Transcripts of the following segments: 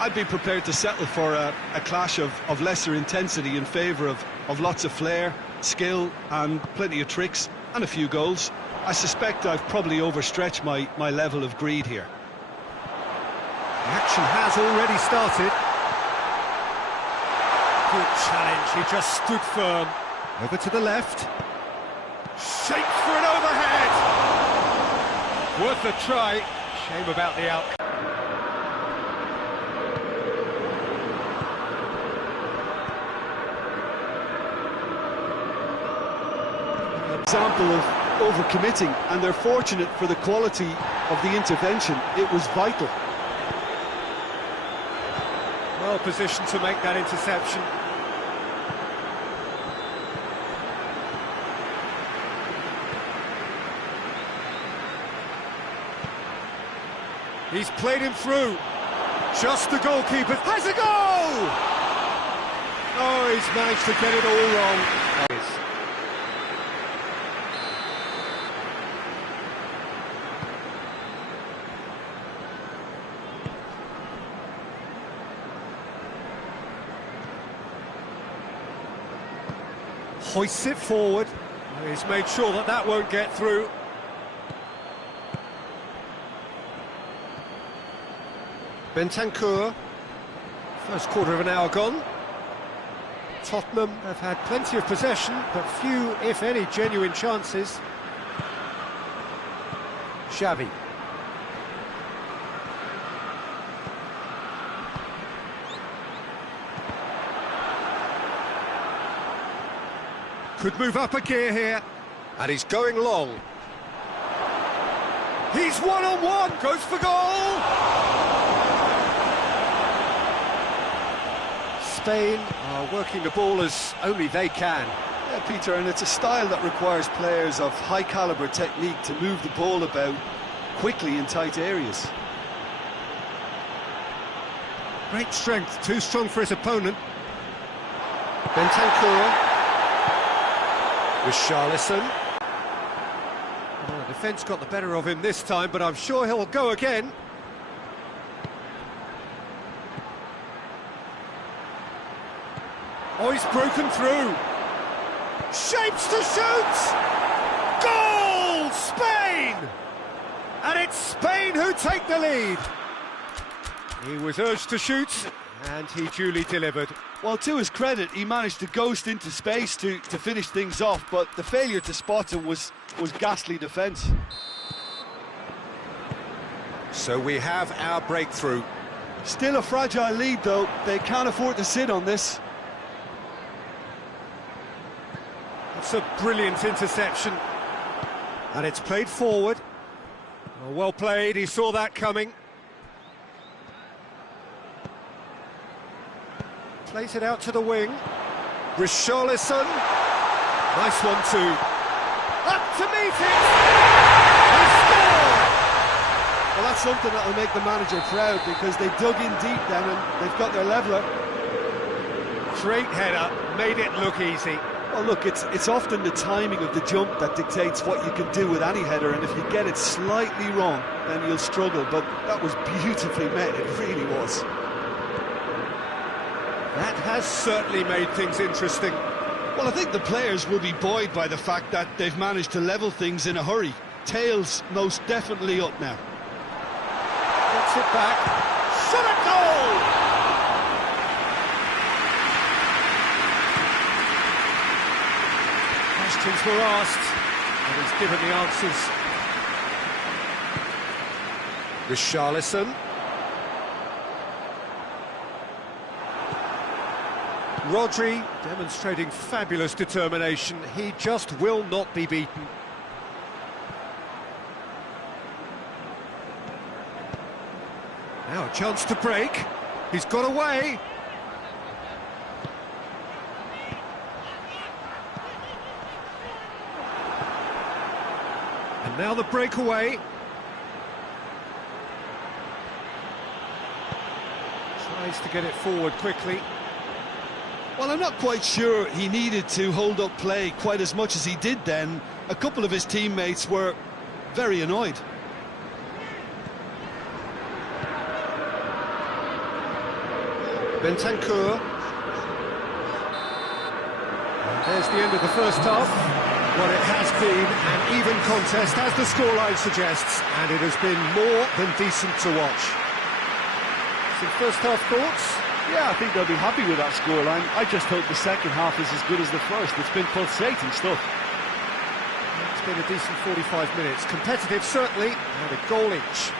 I'd be prepared to settle for a clash of lesser intensity in favour of lots of flair, skill and plenty of tricks and a few goals. I suspect I've probably overstretched my level of greed here. The action has already started. Good challenge, he just stood firm. Over to the left. Shapes for an overhead! Worth a try. Shame about the outcome. Example of overcommitting, and they're fortunate for the quality of the intervention. It was vital. Well positioned to make that interception. He's played him through. Just the goalkeeper has a goal! Oh, he's managed to get it all wrong. Hoists it forward. He's made sure that that won't get through. Bentancur. First quarter of an hour gone. Tottenham have had plenty of possession, but few, if any, genuine chances. Xavi. Could move up a gear here, and he's going long. He's one-on-one, goes for goal! Spain are working the ball as only they can. Yeah, Peter, and it's a style that requires players of high-calibre technique to move the ball about quickly in tight areas. Great strength, too strong for his opponent. Bentancur. Richarlison. Oh, the defence got the better of him this time, but I'm sure he'll go again. Oh, he's broken through. Shapes to shoot! Goal! Spain! And it's Spain who take the lead. He was urged to shoot, and he duly delivered. Well, to his credit, he managed to ghost into space to finish things off, but the failure to spot him was ghastly defence. So we have our breakthrough. Still a fragile lead, though. They can't afford to sit on this. That's a brilliant interception. And it's played forward. Well played, he saw that coming. Plays it out to the wing. Richarlison. Nice one too. Up to meet it! He scored! Well, that's something that will make the manager proud, because they dug in deep then and they've got their leveller. Great header, made it look easy. Well, look, it's often the timing of the jump that dictates what you can do with any header, and if you get it slightly wrong, then you'll struggle, but that was beautifully met, it really was. That has certainly made things interesting. Well, I think the players will be buoyed by the fact that they've managed to level things in a hurry. Tails most definitely up now. Gets it back. Shot at goal! Questions were asked, and he's given the answers. Richarlison. Rodri demonstrating fabulous determination. He just will not be beaten. Now a chance to break. He's got away. And now the breakaway. Tries to get it forward quickly. Well, I'm not quite sure he needed to hold up play quite as much as he did then. A couple of his teammates were very annoyed. Bentancur. There's the end of the first half. Well, it has been an even contest, as the scoreline suggests, and it has been more than decent to watch. Some first half thoughts? Yeah, I think they'll be happy with that scoreline. I just hope the second half is as good as the first. It's been pulsating stuff. It's been a decent 45 minutes. Competitive, certainly, and a goal each.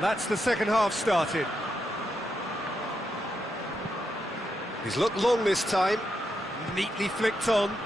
And that's the second half started. He's looked long this time. Neatly flicked on.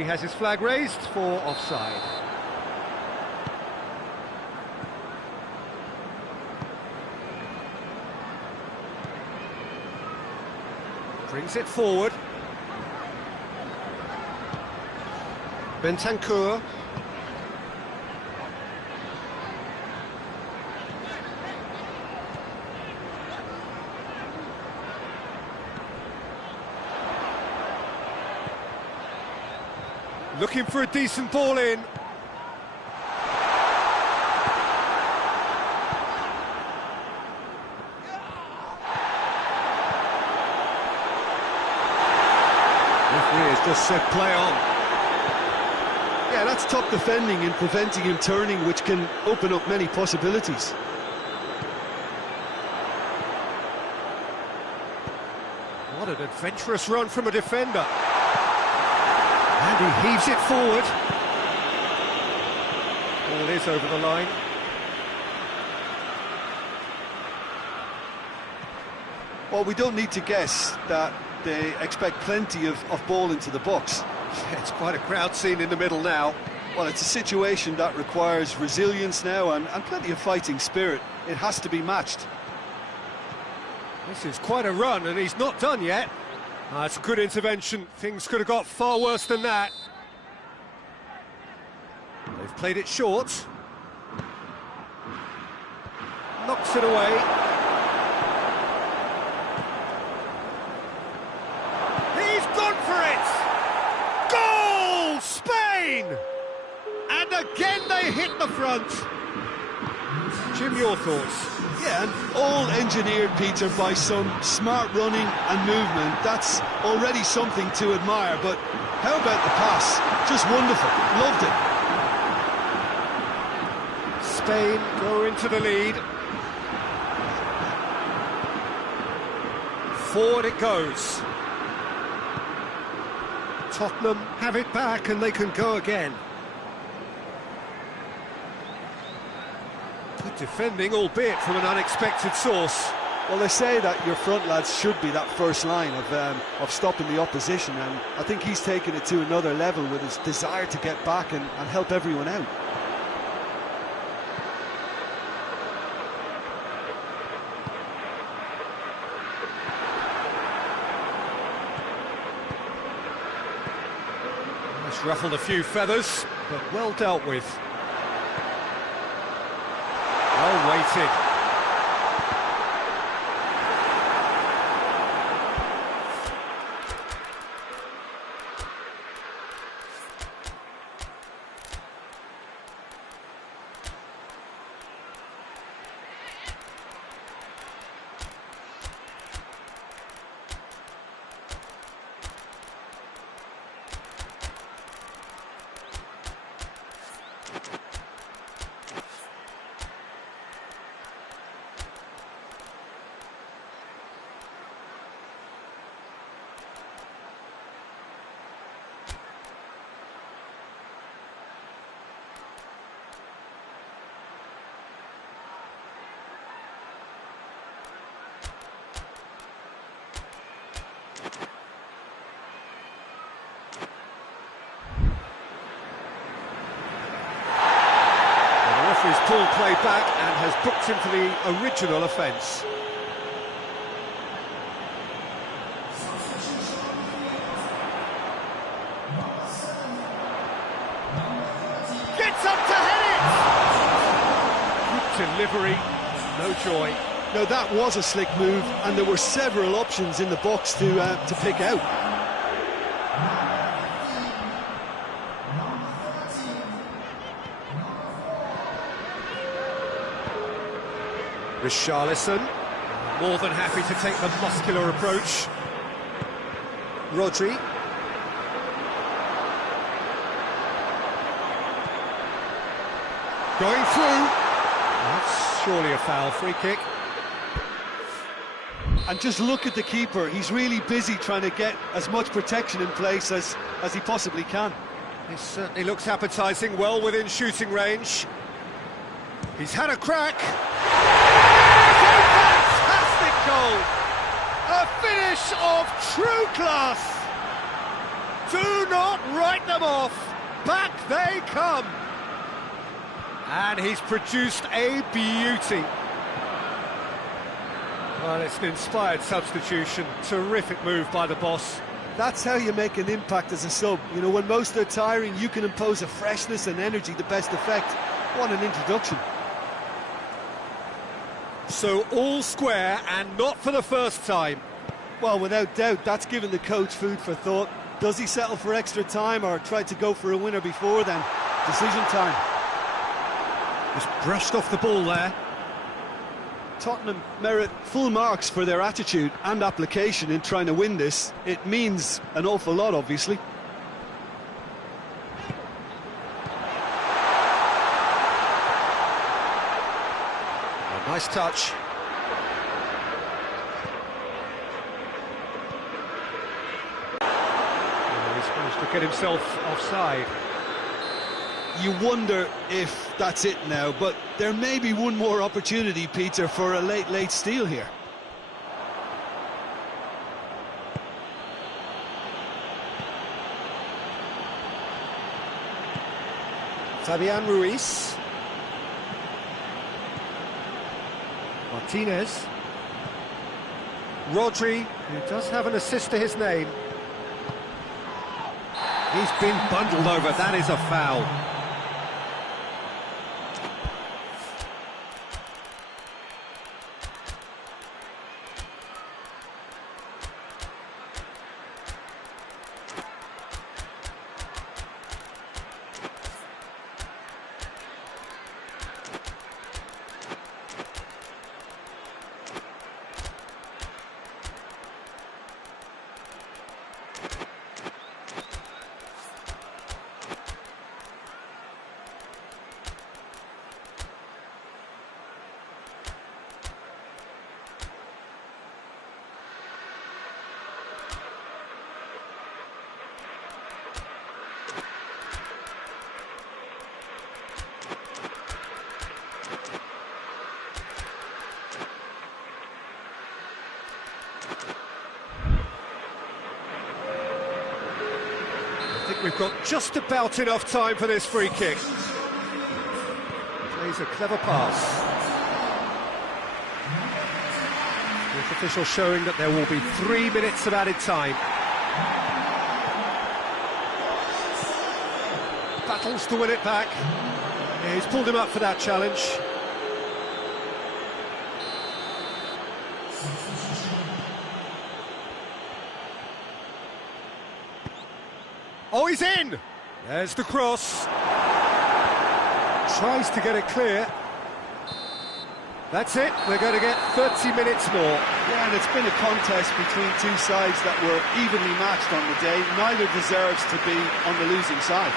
He has his flag raised for offside. Brings it forward. Bentancur. Looking for a decent ball in. just said play on. Yeah, that's top defending and preventing him turning, which can open up many possibilities. What an adventurous run from a defender. And he heaves it forward. Ball is over the line. Well, we don't need to guess that they expect plenty of ball into the box. Yeah, it's quite a crowd scene in the middle now. Well, it's a situation that requires resilience now and plenty of fighting spirit. It has to be matched. This is quite a run, and he's not done yet. It's a good intervention. Things could have got far worse than that. They've played it short. Knocks it away. He's gone for it! Goal! Spain! And again they hit the front. Jim, your thoughts? Yeah, and all engineered, Peter, by some smart running and movement. That's already something to admire, but how about the pass? Just wonderful. Loved it. Spain go into the lead. Forward it goes. Tottenham have it back and they can go again. Good defending, albeit from an unexpected source. Well, they say that your front lads should be that first line of stopping the opposition, and I think he's taken it to another level with his desire to get back and help everyone out. It's ruffled a few feathers, but well dealt with. Well weighted. He's pulled play back and has booked him for the original offence. Gets up to head it! Good delivery, no joy. Now that was a slick move, and there were several options in the box to pick out. Richarlison, more than happy to take the muscular approach. Rodri. Going through. That's surely a foul, free kick. And just look at the keeper. He's really busy trying to get as much protection in place as he possibly can. This certainly looks appetising, well within shooting range. He's had a crack. Fantastic goal! A finish of true class! Do not write them off! Back they come! And he's produced a beauty. Well, it's an inspired substitution. Terrific move by the boss. That's how you make an impact as a sub. You know, when most are tiring, you can impose a freshness and energy to best effect. What an introduction. So all square, and not for the first time. Well, without doubt, that's given the coach food for thought. Does he settle for extra time or try to go for a winner before then? Decision time. Just brushed off the ball there. Tottenham merit full marks for their attitude and application in trying to win this. It means an awful lot, obviously. Nice touch. He's managed to get himself offside. You wonder if that's it now, but there may be one more opportunity, Peter, for a late steal here. Fabian Ruiz. Martinez. Rodri, who does have an assist to his name. He's been bundled over, that is a foul. I think we've got just about enough time for this free kick. Plays a clever pass. The official showing that there will be 3 minutes of added time. Battles to win it back. Yeah, he's pulled him up for that challenge. Oh, he's in! There's the cross. Tries to get it clear. That's it, we're going to get 30 minutes more. Yeah, and it's been a contest between two sides that were evenly matched on the day. Neither deserves to be on the losing side.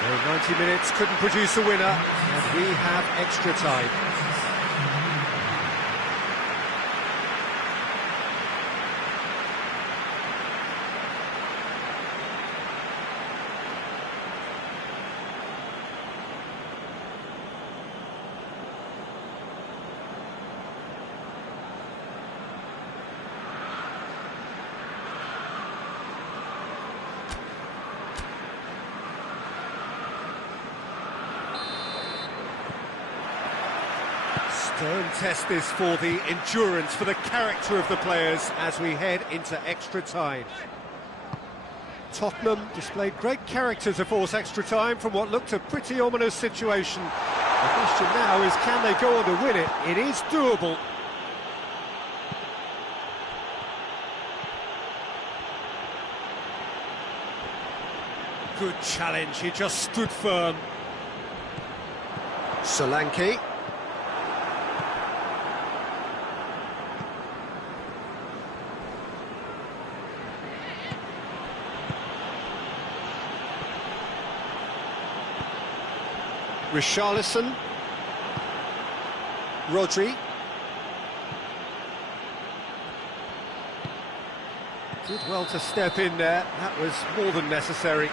So 90 minutes couldn't produce a winner, and we have extra time. Stern test this for the endurance, for the character of the players as we head into extra time. Tottenham displayed great character to force extra time from what looked a pretty ominous situation. The question now is, can they go on to win it? It is doable. Good challenge, he just stood firm. Solanke. Richarlison. Rodri. Did well to step in there, that was more than necessary.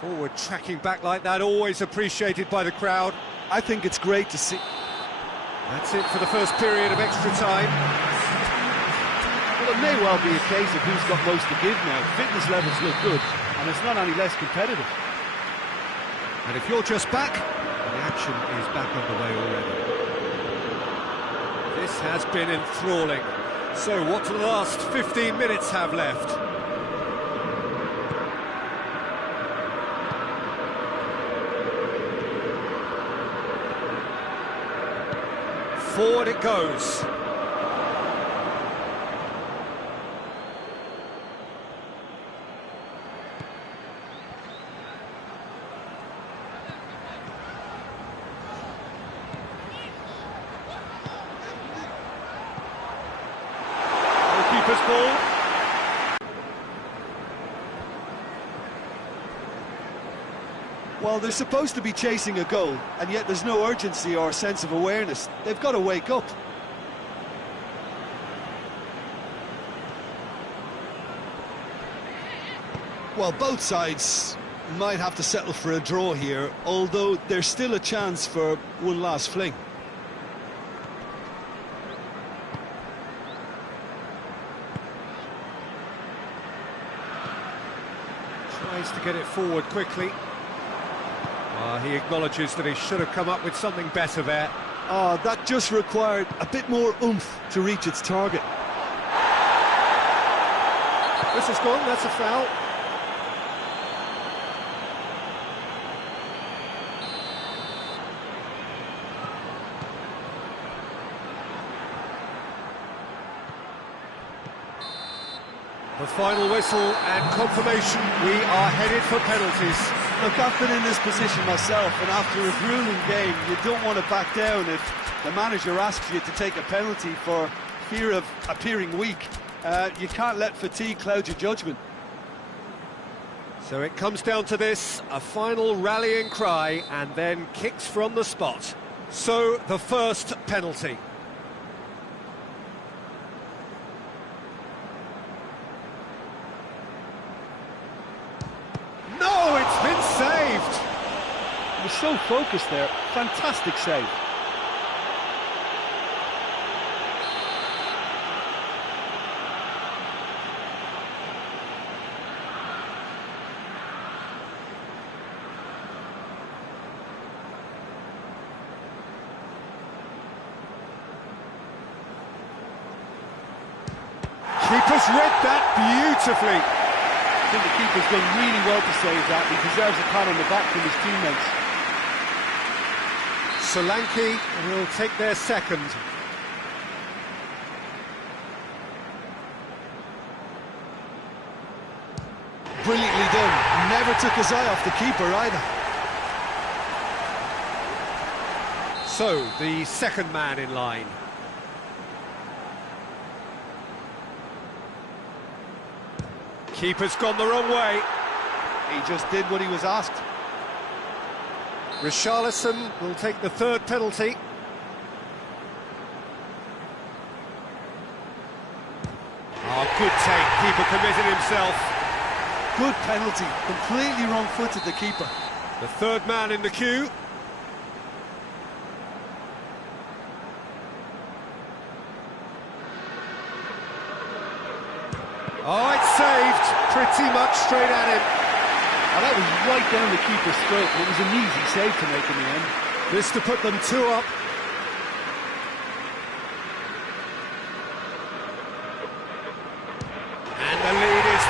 Forward tracking back like that, always appreciated by the crowd. I think it's great to see. That's it for the first period of extra time. Well, it may well be a case of who's got most to give now. Fitness levels look good, and it's not any less competitive. And if you're just back, the action is back underway already. This has been enthralling. So what do the last 15 minutes have left? Forward it goes. Goalkeeper's ball. Well, they're supposed to be chasing a goal, and yet there's no urgency or sense of awareness. They've got to wake up. Well, both sides might have to settle for a draw here, although there's still a chance for one last fling. Tries to get it forward quickly. He acknowledges that he should have come up with something better there. Oh, that just required a bit more oomph to reach its target. This is gone, that's a foul. The final whistle and confirmation, we are headed for penalties. Look, I've been in this position myself, and after a grueling game, you don't want to back down if the manager asks you to take a penalty for fear of appearing weak. You can't let fatigue cloud your judgment. So it comes down to this, a final rallying cry, and then kicks from the spot. So, the first penalty. No, it's been saved! He was so focused there. Fantastic save. Keeper's read that beautifully. I think the keeper's done really well to save that. He deserves a pat on the back from his teammates. Solanke will take their second. Brilliantly done. Never took his eye off the keeper either. So, the second man in line. Keeper's gone the wrong way. He just did what he was asked. Richarlison will take the third penalty. Oh, good take. Keeper committed himself. Good penalty. Completely wrong-footed, the keeper. The third man in the queue. Oh, it's saved. Pretty much straight at him. Oh, that was right down the keeper's throat. It was an easy save to make in the end. This to put them 2 up. And the lead is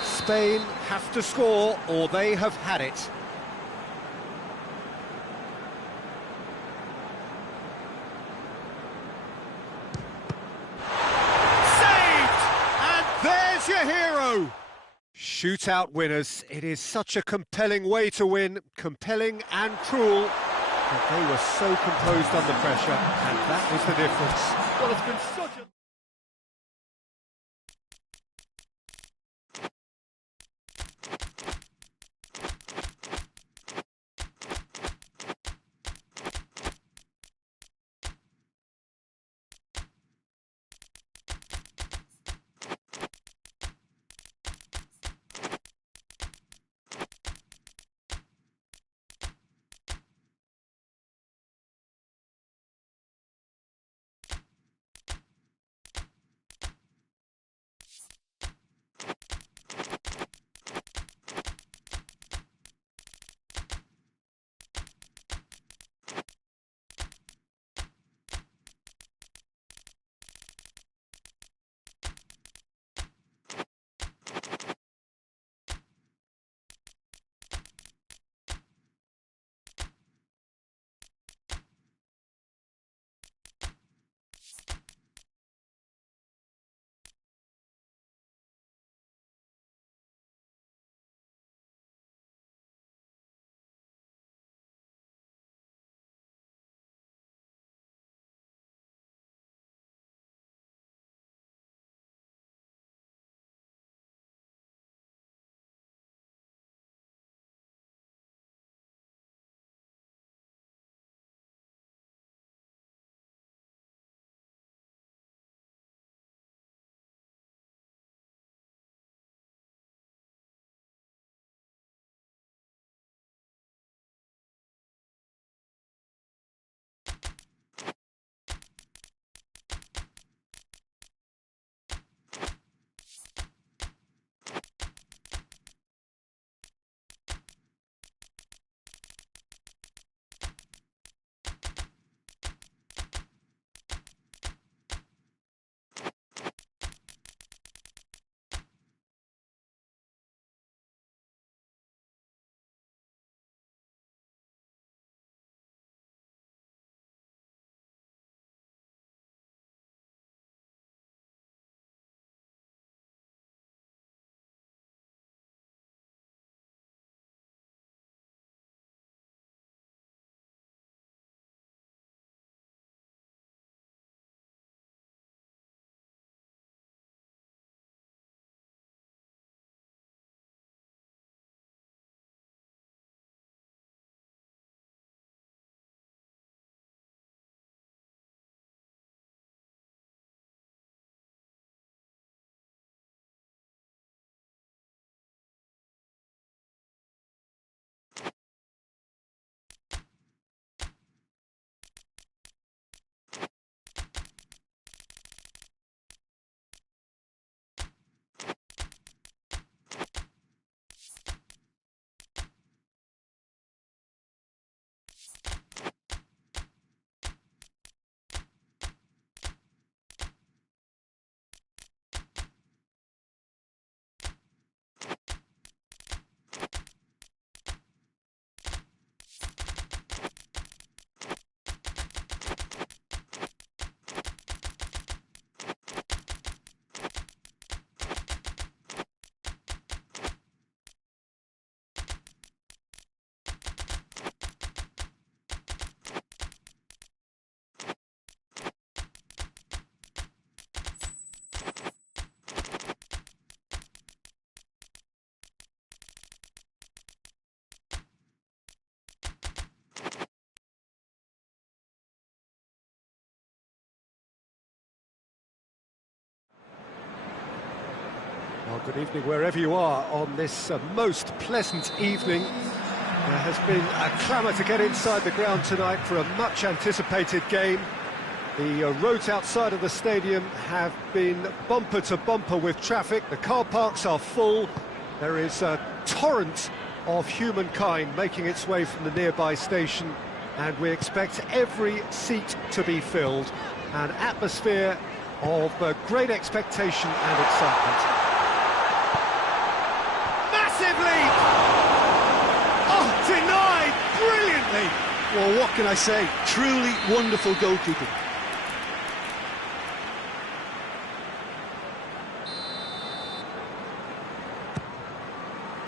2. Spain have to score or they have had it. Your hero! Shootout winners. It is such a compelling way to win, compelling and cruel, but they were so composed under pressure, and that was the difference. Well, it's been such a... Well, good evening wherever you are on this most pleasant evening. There has been a clamour to get inside the ground tonight for a much-anticipated game. The roads outside of the stadium have been bumper to bumper with traffic. The car parks are full. There is a torrent of humankind making its way from the nearby station, and we expect every seat to be filled. An atmosphere of great expectation and excitement. Massive lead! Oh, denied brilliantly! Well, what can I say? Truly wonderful goalkeeping.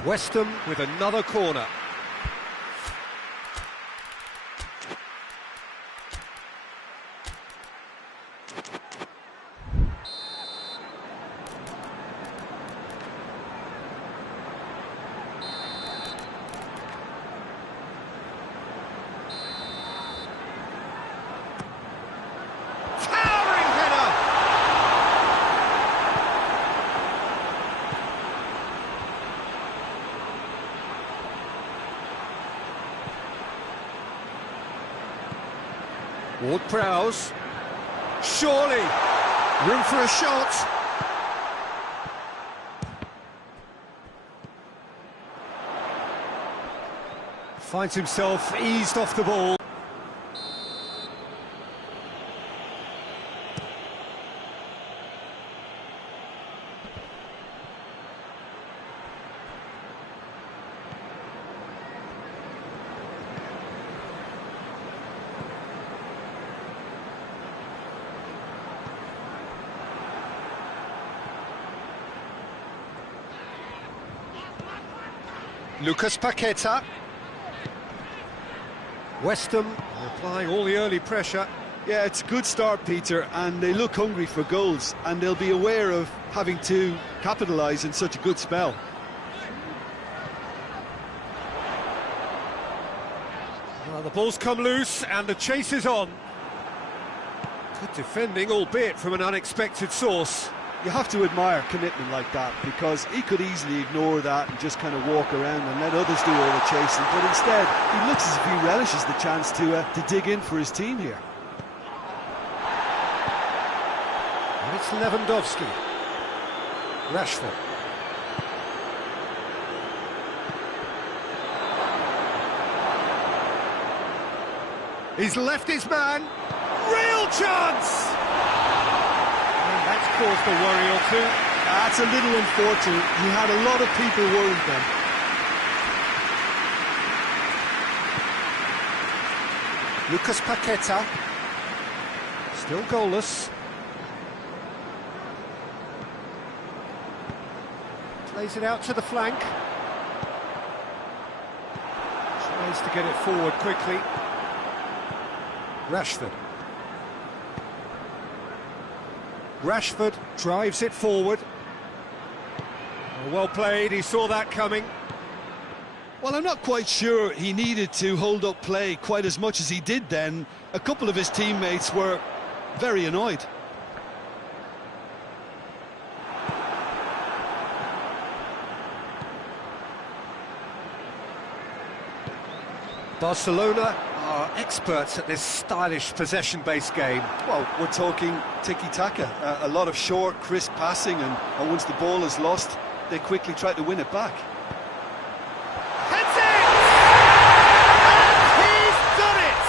West Ham with another corner. Ward-Prowse, surely, room for a shot. Finds himself eased off the ball. Lucas Paqueta. West Ham applying all the early pressure. Yeah, it's a good start, Peter, and they look hungry for goals, and they'll be aware of having to capitalise in such a good spell. Well, the ball's come loose and the chase is on. Good defending, albeit from an unexpected source. You have to admire commitment like that, because he could easily ignore that and just kind of walk around and let others do all the chasing, but instead he looks as if he relishes the chance to dig in for his team here. And it's Lewandowski. Rashford. He's left his man. Real chance! And that's caused a worry or two. That's a little unfortunate. He had a lot of people worried then. Lucas Paqueta. Still goalless. Plays it out to the flank. Tries to get it forward quickly. Rashford. Rashford drives it forward. Well played, he saw that coming. Well, I'm not quite sure he needed to hold up play quite as much as he did then. A couple of his teammates were very annoyed. Barcelona are experts at this stylish possession-based game. Well, we're talking tiki-taka, a lot of short, crisp passing, and once the ball is lost, they quickly try to win it back. Heads it! And he's done it!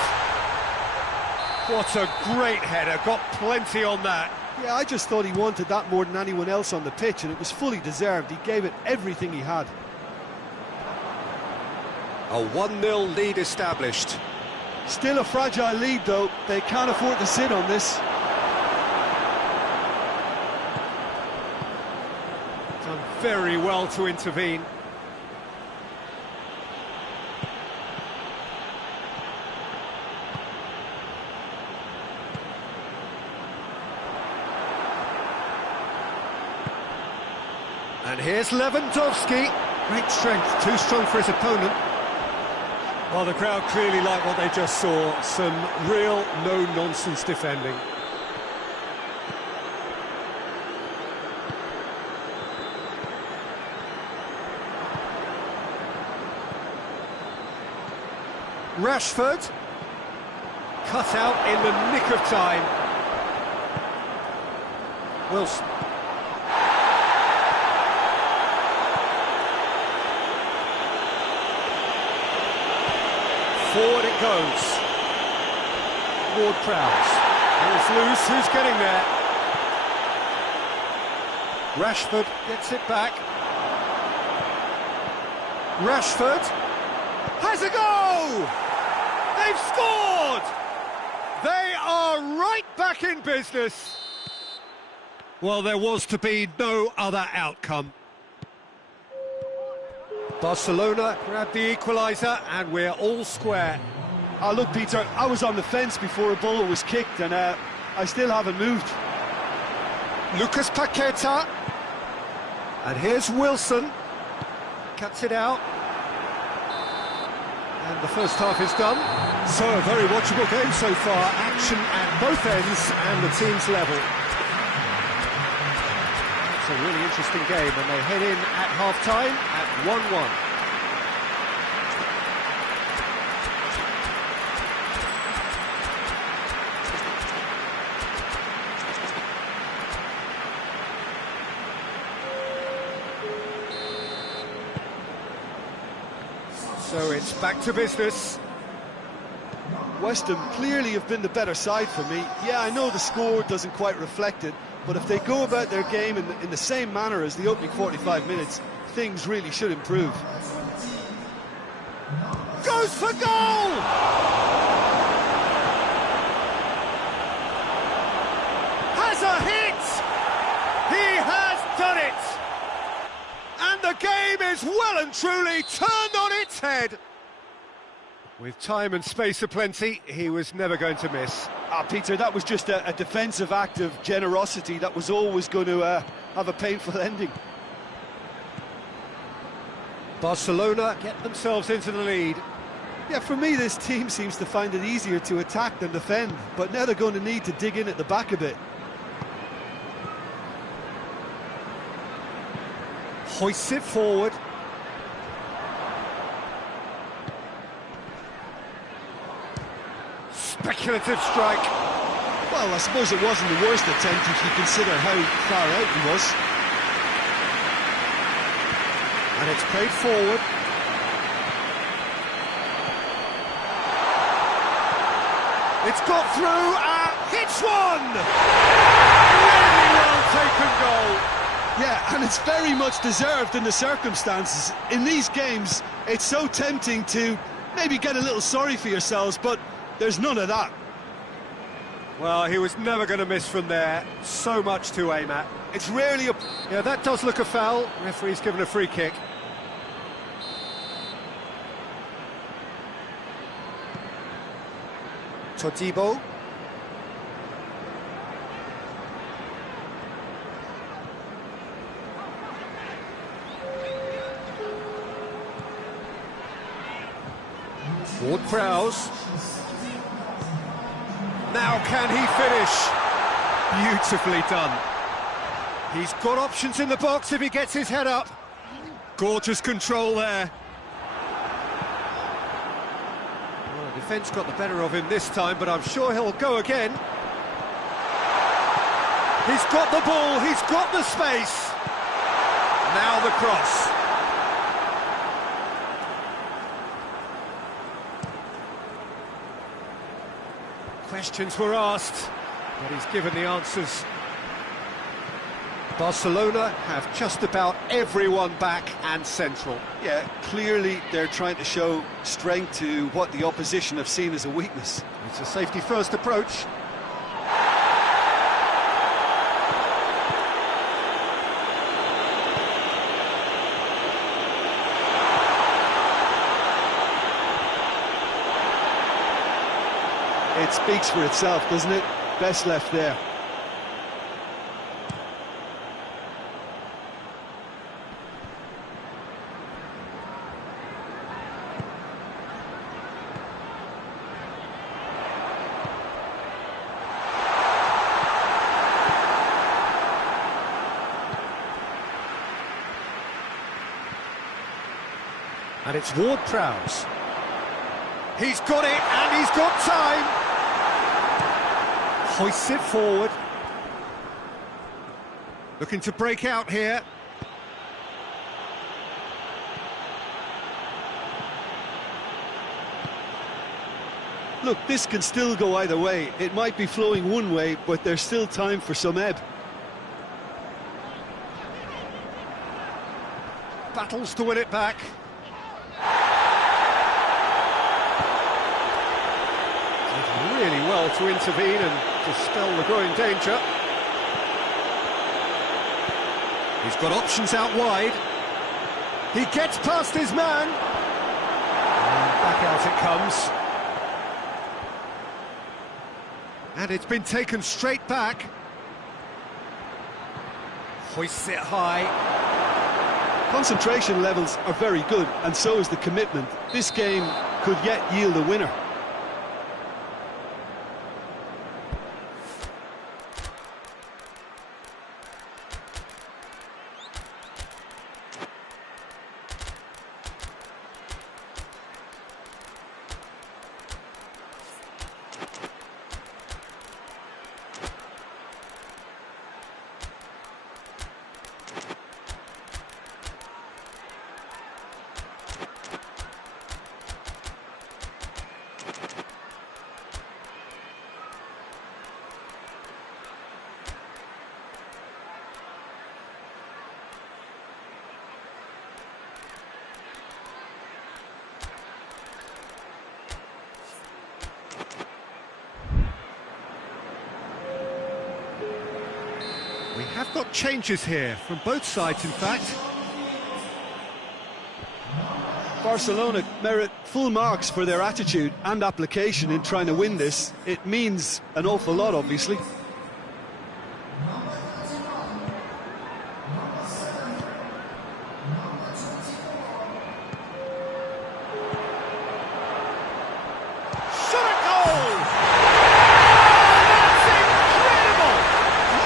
What a great header, got plenty on that. Yeah, I just thought he wanted that more than anyone else on the pitch, and it was fully deserved. He gave it everything he had. A 1-0 lead established. Still a fragile lead, though. They can't afford to sit on this. Done very well to intervene. And here's Lewandowski. Great strength, too strong for his opponent. Well, the crowd clearly like what they just saw. Some real no-nonsense defending. Rashford. Cut out in the nick of time. Wilson. Forward it goes. Ward-Prowse. It's loose, who's getting there? Rashford gets it back. Rashford has a go! They've scored! They are right back in business. Well, there was to be no other outcome. Barcelona grabbed the equaliser and we're all square. Oh, look, Peter, I was on the fence before a ball was kicked, and I still haven't moved. Lucas Paqueta. And here's Wilson. Cuts it out. And the first half is done. So a very watchable game so far. Action at both ends and the team's level. It's a really interesting game, and they head in at half-time at 1-1. So it's back to business. West Ham clearly have been the better side for me. Yeah, I know the score doesn't quite reflect it, but if they go about their game in the same manner as the opening 45 minutes, things really should improve. Goes for goal! Has a hit! He has done it! And the game is is well and truly turned on its head. With time and space aplenty, he was never going to miss. Peter, that was just a defensive act of generosity that was always going to have a painful ending. Barcelona get themselves into the lead. Yeah, for me, this team seems to find it easier to attack than defend, but now they're going to need to dig in at the back a bit. Hoists it forward. Speculative strike. Well, I suppose it wasn't the worst attempt if you consider how far out he was. And it's played forward. It's got through and hits one! Really well taken goal. Yeah, and it's very much deserved in the circumstances. In these games, it's so tempting to maybe get a little sorry for yourselves, but there's none of that. Well, he was never going to miss from there. So much to aim at. It's rarely a... Yeah, that does look a foul. Referee's given a free kick. Todibo. Ward-Prowse. Now can he finish? Beautifully done. He's got options in the box if he gets his head up. Gorgeous control there. Well, the defence got the better of him this time, but I'm sure he'll go again. He's got the ball, he's got the space. Now the cross. Questions were asked, but he's given the answers. Barcelona have just about everyone back and central. Yeah, clearly they're trying to show strength to what the opposition have seen as a weakness. It's a safety-first approach. It speaks for itself, doesn't it? Best left there. And it's Ward-Prowse. He's got it, and he's got time. Hoists it forward. Looking to break out here. Look, this can still go either way. It might be flowing one way, but there's still time for some ebb. Battles to win it back. Did really well to intervene and dispel the growing danger. He's got options out wide. He gets past his man. And back out it comes. And it's been taken straight back. Hoists it high. Concentration levels are very good, and so is the commitment. This game could yet yield a winner. We have got changes here, from both sides in fact. Barcelona merit full marks for their attitude and application in trying to win this. It means an awful lot, obviously. Shot a goal! That's incredible!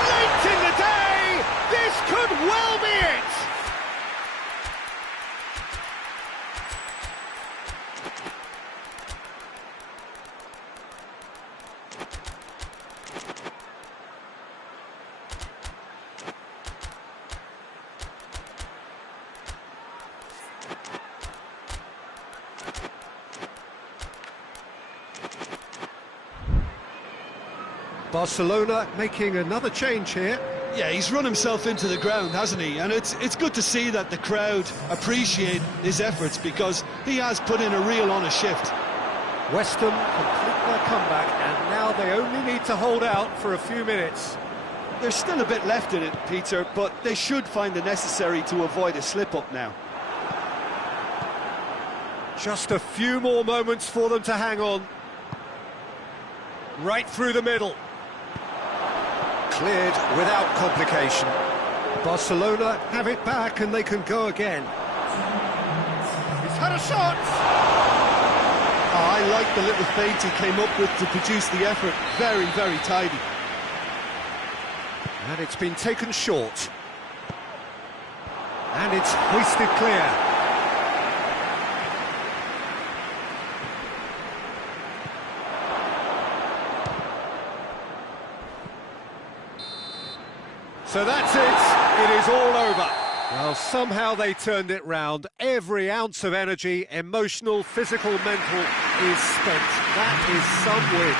Late in the day, this could well be it! Barcelona making another change here. Yeah, he's run himself into the ground, hasn't he? And it's good to see that the crowd appreciate his efforts, because he has put in a real honest shift. West Ham complete their comeback, and now they only need to hold out for a few minutes. There's still a bit left in it, Peter, but they should find the necessary to avoid a slip-up now. Just a few more moments for them to hang on. Right through the middle. Cleared without complication. Barcelona have it back and they can go again. He's had a shot! Oh, I like the little feint he came up with to produce the effort. Very, very tidy. And it's been taken short. And it's hoisted clear. So that's it. It is all over. Well, somehow they turned it round. Every ounce of energy, emotional, physical, mental, is spent. That is some win.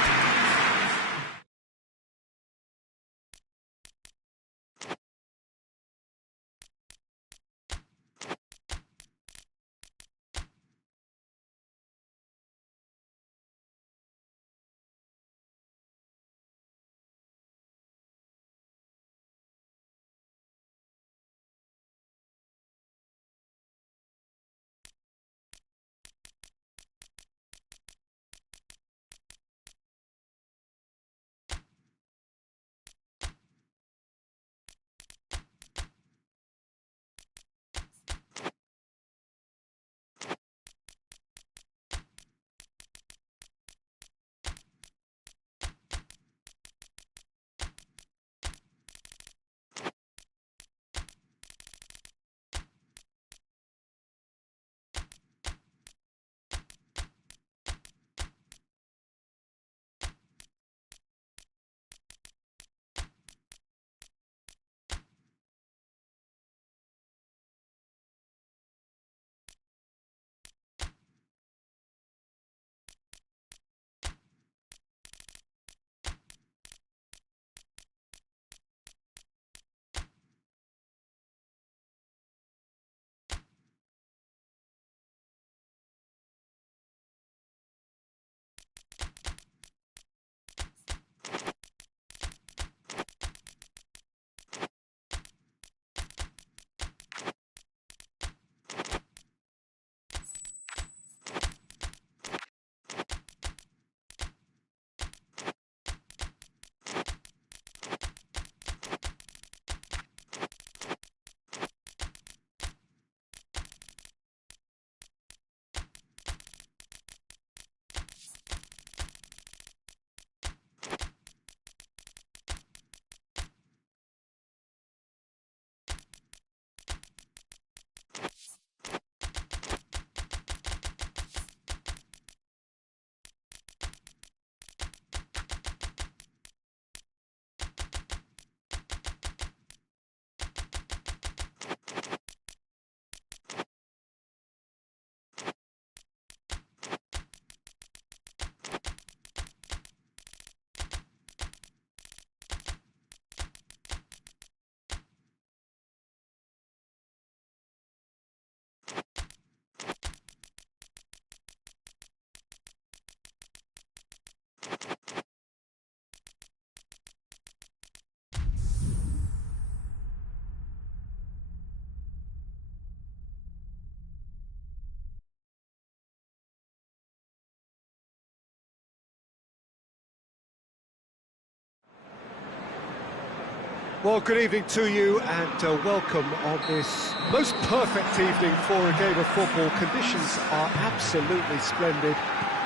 Well, good evening to you and welcome on this most perfect evening for a game of football. Conditions are absolutely splendid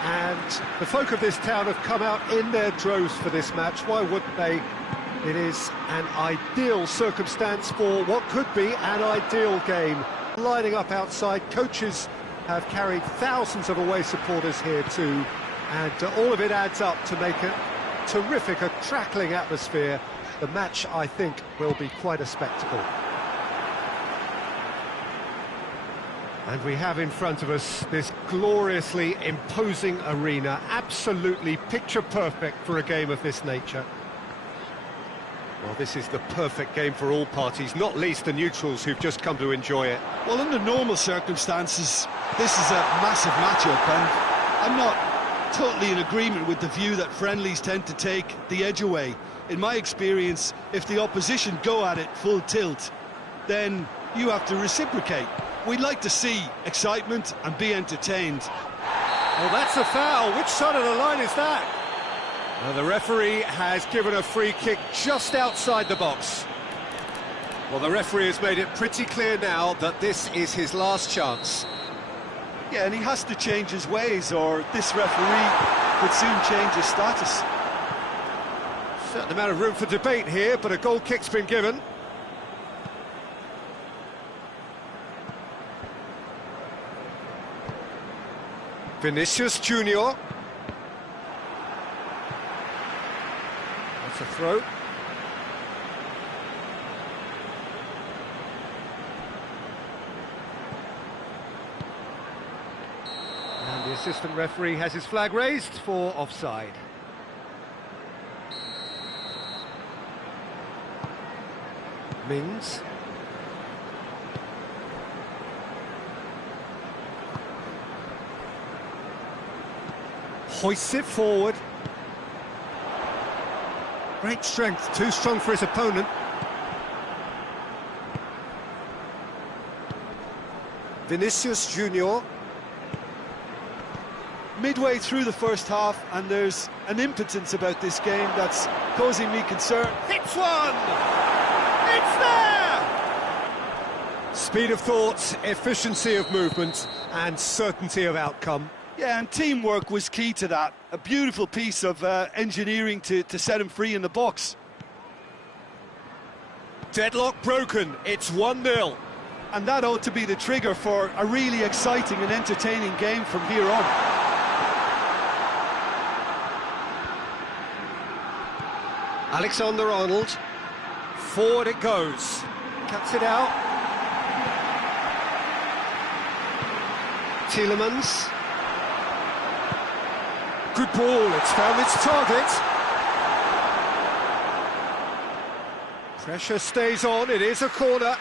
and the folk of this town have come out in their droves for this match. Why wouldn't they? It is an ideal circumstance for what could be an ideal game. Lining up outside, coaches have carried thousands of away supporters here too, and all of it adds up to make a terrific, a crackling atmosphere. The match, I think, will be quite a spectacle. And we have in front of us this gloriously imposing arena, absolutely picture perfect for a game of this nature. Well, this is the perfect game for all parties, not least the neutrals who've just come to enjoy it. Well, under normal circumstances, this is a massive matchup, and I'm not totally in agreement with the view that friendlies tend to take the edge away. In my experience, if the opposition go at it full tilt, then you have to reciprocate. We'd like to see excitement and be entertained. Well, that's a foul. Which side of the line is that? Well, the referee has given a free kick just outside the box. Well, the referee has made it pretty clear now that this is his last chance. Yeah, and he has to change his ways, or this referee could soon change his status. Certain amount of room for debate here, but a goal kick's been given. Vinicius Junior. That's a throw. And the assistant referee has his flag raised for offside. Mings. Hoists it forward. Great strength, too strong for his opponent. Vinicius Junior. Midway through the first half, and there's an impotence about this game that's causing me concern. Hits one! It's there! Speed of thought, efficiency of movement, and certainty of outcome. Yeah, and teamwork was key to that. A beautiful piece of engineering to set him free in the box. Deadlock broken, it's 1-0. And that ought to be the trigger for a really exciting and entertaining game from here on. Alexander-Arnold. Forward it goes. Cuts it out. Tielemans. Good ball, it's found its target. Pressure stays on, it is a corner.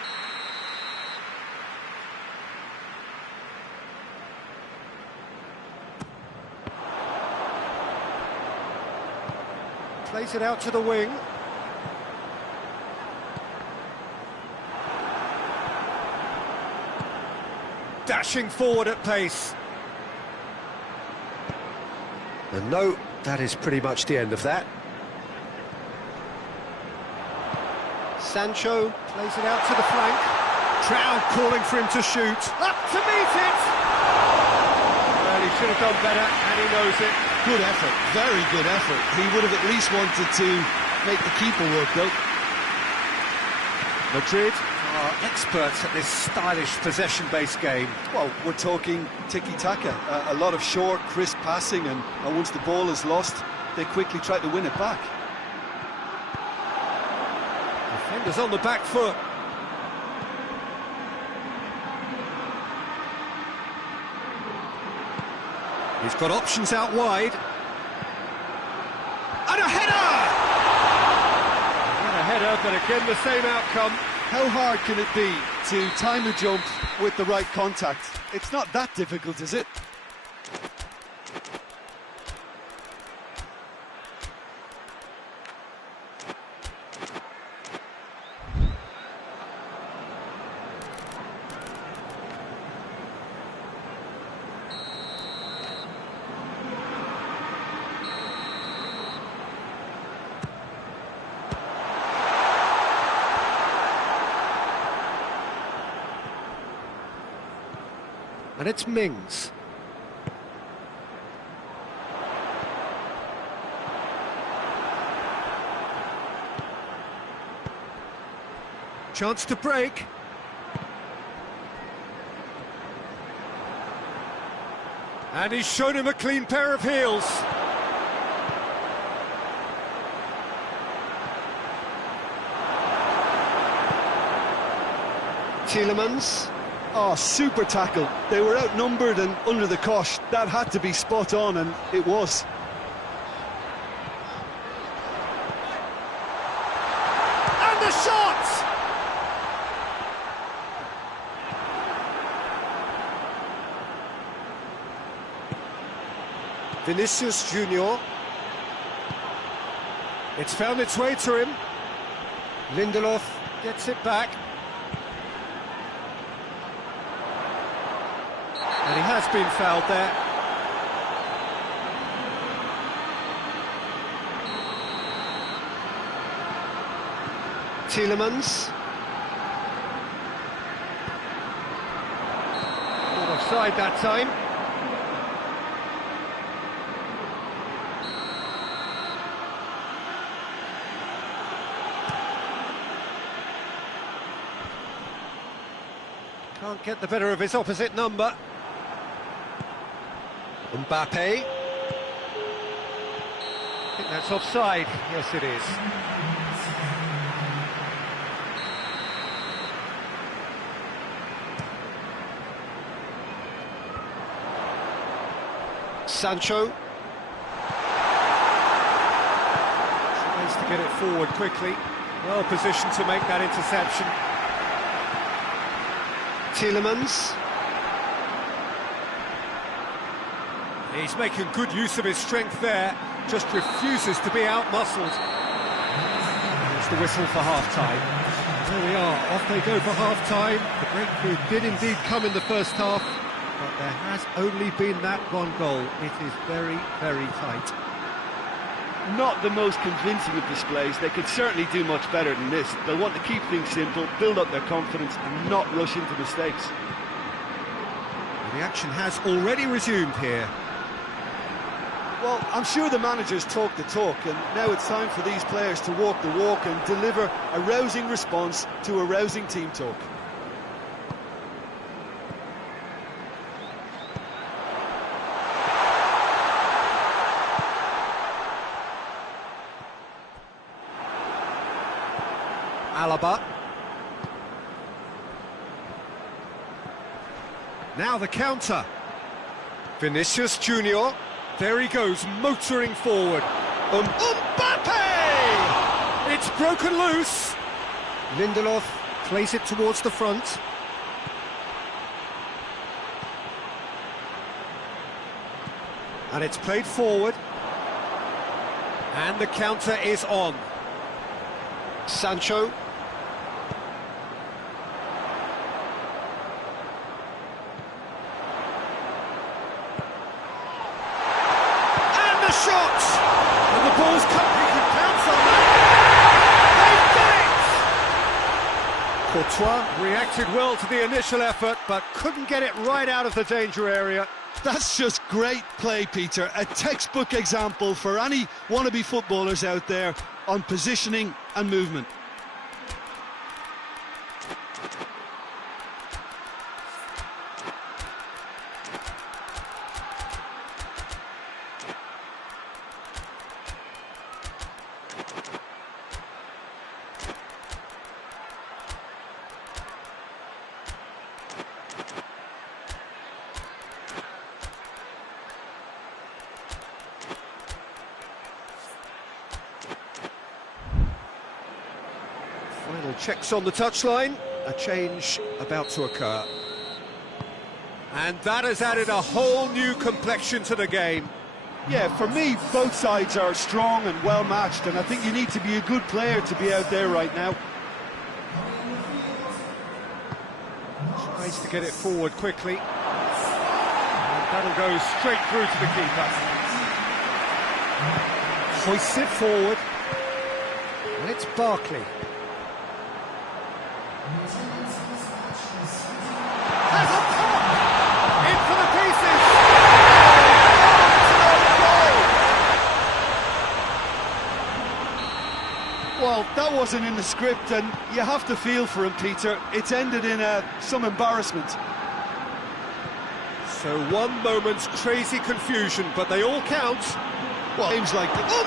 Plays it out to the wing. Dashing forward at pace. And no, that is pretty much the end of that. Sancho plays it out to the flank. Crowd calling for him to shoot. Up to meet it! Well, he should have done better, and he knows it. Good effort, very good effort. He would have at least wanted to make the keeper work, though. Madrid are experts at this stylish possession-based game. Well, we're talking tiki-taka, a lot of short, crisp passing, and once the ball is lost, they quickly try to win it back. Defenders on the back foot. He's got options out wide. And a header! And a header, but again the same outcome. How hard can it be to time a jump with the right contact? It's not that difficult, is it? And it's Mings. Chance to break. And he's shown him a clean pair of heels. Tielemans. Oh, super tackle. They were outnumbered and under the cosh. That had to be spot on, and it was. And the shot! Vinicius Junior. It's found its way to him. Lindelof gets it back. And he has been fouled there. Tielemans. Not offside that time. Can't get the better of his opposite number. Mbappe. I think that's offside. Yes, it is. Sancho. Tries to get it forward quickly. Well positioned to make that interception. Tielemans. He's making good use of his strength there, just refuses to be out-muscled. There's the whistle for half-time. There we are, off they go for half-time. The breakthrough did indeed come in the first half, but there has only been that one goal. It is very, very tight. Not the most convincing of displays. They could certainly do much better than this. They'll want to keep things simple, build up their confidence and not rush into mistakes. The action has already resumed here. Well, I'm sure the managers talk the talk, and now it's time for these players to walk the walk and deliver a rousing response to a rousing team talk. Alaba. Now the counter. Vinicius Junior. There he goes, motoring forward. Mbappe! It's broken loose. Lindelof plays it towards the front. And it's played forward. And the counter is on. Sancho. Shots! And the ball's cut, he can pounce on that! They've done it! Courtois reacted well to the initial effort, but couldn't get it right out of the danger area. That's just great play, Peter. A textbook example for any wannabe footballers out there on positioning and movement. Final checks on the touchline, a change about to occur. And that has added a whole new complexion to the game. Yeah, for me, both sides are strong and well matched, and I think you need to be a good player to be out there right now. Tries to get it forward quickly. And that'll go straight through to the keeper. Hoists it forward. And it's Barkley. Has a pop! That wasn't in the script, and you have to feel for him, Peter. It's ended in some embarrassment. So one moment's crazy confusion, but they all count. Well, games like Oh,